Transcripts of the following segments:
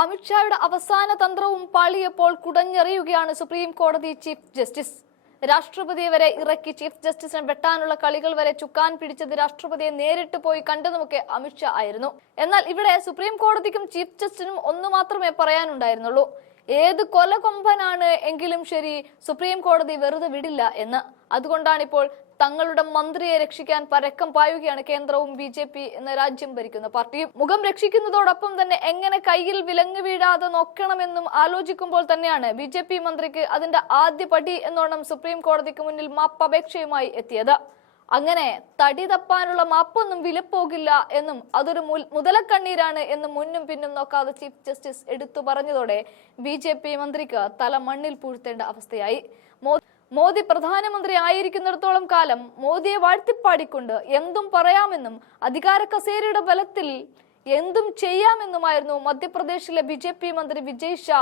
അമിത്ഷായുടെ അവസാന തന്ത്രവും പാളിയപ്പോൾ കുടഞ്ഞെറിയുകയാണ് സുപ്രീം കോടതി ചീഫ് ജസ്റ്റിസ്. രാഷ്ട്രപതിയെ വരെ ഇറക്കി ചീഫ് ജസ്റ്റിസിനെ വെട്ടാനുള്ള കളികൾ വരെ ചുക്കാൻ പിടിച്ചത് രാഷ്ട്രപതിയെ നേരിട്ട് പോയി കണ്ടതുമൊക്കെ അമിത്ഷാ ആയിരുന്നു. എന്നാൽ ഇവിടെ സുപ്രീം കോടതിക്കും ചീഫ് ജസ്റ്റിനും ഒന്നു മാത്രമേ പറയാനുണ്ടായിരുന്നുള്ളൂ. ഏത് കൊലകൊമ്പനാണ് എങ്കിലും ശരി സുപ്രീം കോടതി വെറുതെ വിടില്ല എന്ന്. അതുകൊണ്ടാണ് ഇപ്പോൾ തങ്ങളുടെ മന്ത്രിയെ രക്ഷിക്കാൻ പരക്കം പായുകയാണ് കേന്ദ്രവും ബി ജെ പി എന്ന രാജ്യം ഭരിക്കുന്ന പാർട്ടിയും മുഖം രക്ഷിക്കുന്നതോടൊപ്പം തന്നെ എങ്ങനെ കയ്യിൽ വിലങ്ങ് വീഴാതെ നോക്കണമെന്നും ആലോചിക്കുമ്പോൾ തന്നെയാണ് ബി ജെ പി മന്ത്രിക്ക് അതിന്റെ ആദ്യ പടി എന്നോണം സുപ്രീം കോടതിക്ക് മുന്നിൽ മാപ്പപേക്ഷയുമായി എത്തിയത്. അങ്ങനെ തടി തപ്പാനുള്ള മാപ്പൊന്നും വിലപ്പോകില്ല എന്നും അതൊരു മുതലക്കണ്ണീരാണ് എന്നും മുന്നും പിന്നും നോക്കാതെ ചീഫ് ജസ്റ്റിസ് എടുത്തു പറഞ്ഞതോടെ ബി ജെ പി മന്ത്രിക്ക് തല മണ്ണിൽ പൂഴ്ത്തേണ്ട അവസ്ഥയായി. മോദി പ്രധാനമന്ത്രി ആയിരിക്കുന്നിടത്തോളം കാലം മോദിയെ വാഴ്ത്തിപ്പാടിക്കൊണ്ട് എന്തും പറയാമെന്നും അധികാര കസേരയുടെ ബലത്തിൽ എന്തും ചെയ്യാമെന്നുമായിരുന്നു മധ്യപ്രദേശിലെ ബി ജെ പി മന്ത്രി വിജയ് ഷാ.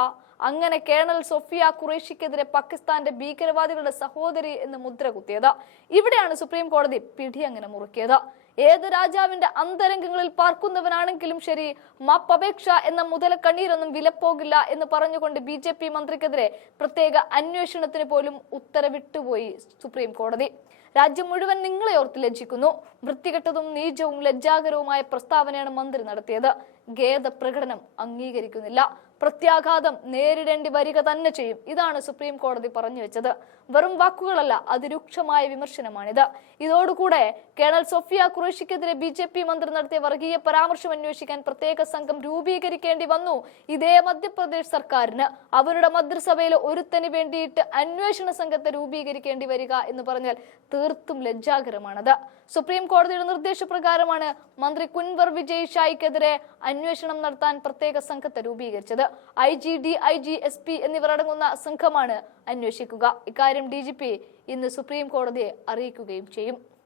അങ്ങനെ കേണൽ സൊഫിയ ഖുറേഷിക്കെതിരെ പാകിസ്ഥാന്റെ ഭീകരവാദികളുടെ സഹോദരി എന്ന് മുദ്ര കുത്തിയത്. ഇവിടെയാണ് സുപ്രീം കോടതി പിടി അങ്ങനെ മുറുക്കിയത്. ഏത് രാജാവിന്റെ അന്തരംഗങ്ങളിൽ പാർക്കുന്നവനാണെങ്കിലും ശരി മാപ്പപേക്ഷ എന്ന മുതല കണ്ണീരൊന്നും വിലപ്പോകില്ല എന്ന് പറഞ്ഞുകൊണ്ട് ബി ജെ പി മന്ത്രിക്കെതിരെ പ്രത്യേക അന്വേഷണത്തിന് പോലും ഉത്തരവിട്ടുപോയി സുപ്രീം കോടതി. രാജ്യം മുഴുവൻ നിങ്ങളെ ഓർത്ത് ലജ്ജിക്കുന്നു. വൃത്തികെട്ടതും നീചവും ലജ്ജാകരവുമായ പ്രസ്താവനയാണ് മന്ത്രി നടത്തിയത്. ഖേദ പ്രകടനം അംഗീകരിക്കുന്നില്ല. പ്രത്യാഘാതം നേരിടേണ്ടി വരിക തന്നെ ചെയ്യും. ഇതാണ് സുപ്രീം കോടതി പറഞ്ഞു വെച്ചത്. വെറും വാക്കുകളല്ല അതിരൂക്ഷമായ വിമർശനമാണിത്. ഇതോടുകൂടെ കേണൽ സൊഫിയ ഖുറേഷിക്കെതിരെ ബി ജെ പി മന്ത്രി നടത്തിയ വർഗീയ പരാമർശം അന്വേഷിക്കാൻ പ്രത്യേക സംഘം രൂപീകരിക്കേണ്ടി വന്നു. ഇതേ മധ്യപ്രദേശ് സർക്കാരിന് അവരുടെ മന്ത്രിസഭയിലെ ഒരുത്തന് വേണ്ടിയിട്ട് അന്വേഷണ സംഘത്തെ രൂപീകരിക്കേണ്ടി വരിക എന്ന് പറഞ്ഞാൽ തീർത്തും ലജ്ജാകരമാണത്. സുപ്രീം കോടതിയുടെ നിർദ്ദേശപ്രകാരമാണ് മന്ത്രി കുൻവർ വിജയ് ഷായ്ക്കെതിരെ അന്വേഷണം നടത്താൻ പ്രത്യേക സംഘത്തെ രൂപീകരിച്ചത്. I G D I G S P എന്നിവർ അടങ്ങുന്ന സംഘമാണ് അന്വേഷിക്കുക. ഇക്കാര്യം ഡി ജി പി ഇന്ന് സുപ്രീം കോടതിയെ അറിയിക്കുകയും ചെയ്യും.